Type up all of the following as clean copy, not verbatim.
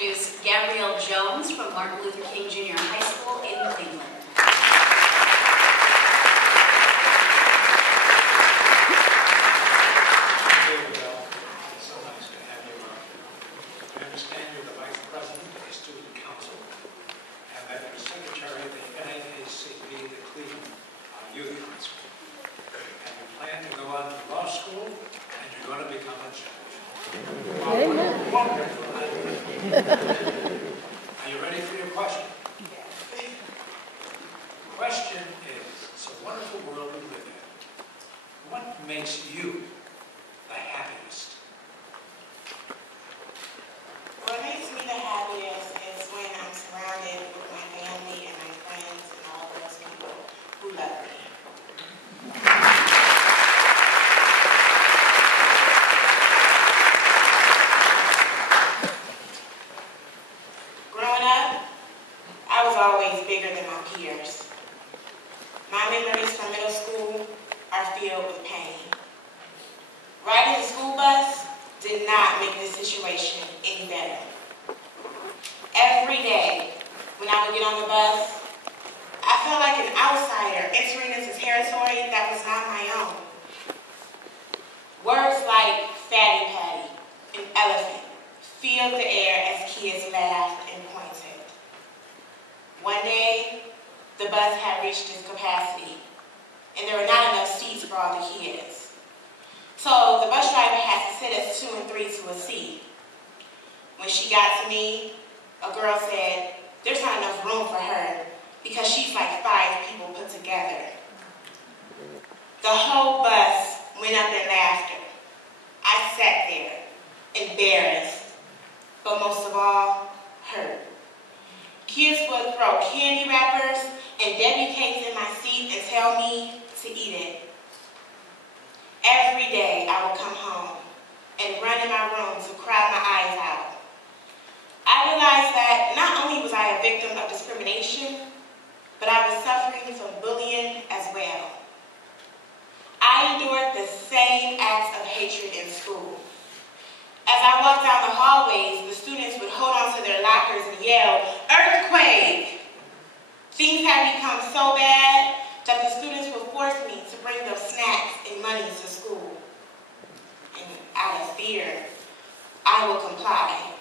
introduce Gabrielle Jones from Martin Luther King Jr. High School in Cleveland. Gabrielle, it's so nice to have you around. I understand you're the Vice President of the Student Council and that you're Secretary of the NAACP, the Cleveland Youth Council. And you plan to go on to law school and you're going to become a judge. Wonderful. Are you ready for your question? The question is, it's a wonderful world we live in. What makes you the happiest? What makes me the happiest is when I'm surrounded with my family and my friends and all those people who love me. Growing up, I was always bigger than my peers. My memories from middle school are filled with pain. Riding the school bus did not make the situation any better. Every day, when I would get on the bus, I felt like an outsider entering into territory that was not my own. Words like fatty patty and elephant filled the air as kids laughed and pointed. One day, the bus had reached its capacity, and there were not enough seats for all the kids. So the bus driver had to sit us 2 and 3 to a seat. When she got to me, a girl said, "There's not enough room for her because she's like 5 people put together." The whole bus went up in laughter. I sat there, embarrassed, but most of all, hurt. Kids would throw candy wrappers and Debbie cakes in my seat and tell me to eat it. Every day I would come home and run in my room to cry my eyes out. I realized that not only was I a victim of discrimination, but I was suffering from bullying as well. I endured the same acts of hatred in school. As I walked down the hallways, the students would hold on to their lockers and yell, "Earthquake!" Things had become so bad that the students would force me to bring them snacks and money to school. And out of fear, I would comply,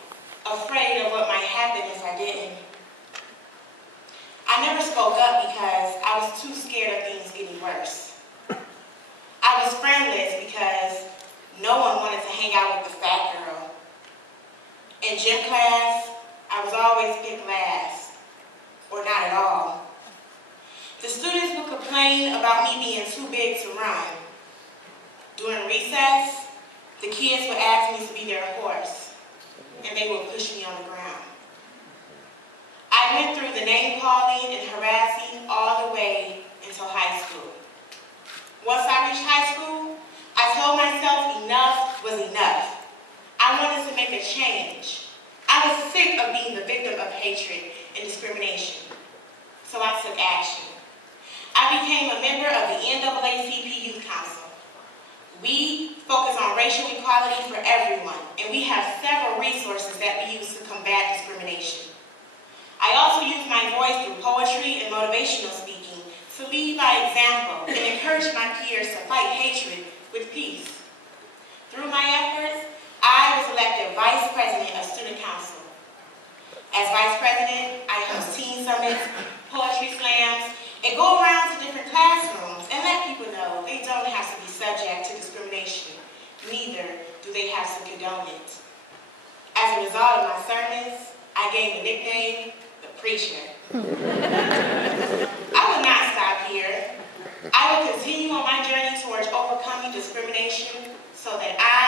afraid of what might happen if I didn't. I never spoke up because I was too scared of things getting worse. I was friendless because no one wanted to hang out with the fat girl. In gym class, I was always picked last, or not at all. The students would complain about me being too big to run. During recess, the kids would ask me to be their horse, and they would push me on the ground. I went through the name-calling and harassing all the way until high school. Once I reached high school, I told myself enough was enough. I wanted to make a change. I was sick of being the victim of hatred and discrimination, so I took action. I became a member of the NAACP Youth Council. We focus on racial equality for everyone, and we have several resources that we use to combat discrimination. I also use my voice through poetry and motivational speaking to lead by example and encourage my peers to fight hatred with peace. Through my efforts, I was elected Vice President of Student Council. As Vice President, I host teen summits, poetry slams, and go around to different classrooms and let people know they don't have to be subject to discrimination. Neither do they have to condone it. As a result of my sermons, I gained the nickname, the Preacher. I would not stop here. I will continue on my journey towards overcoming discrimination so that I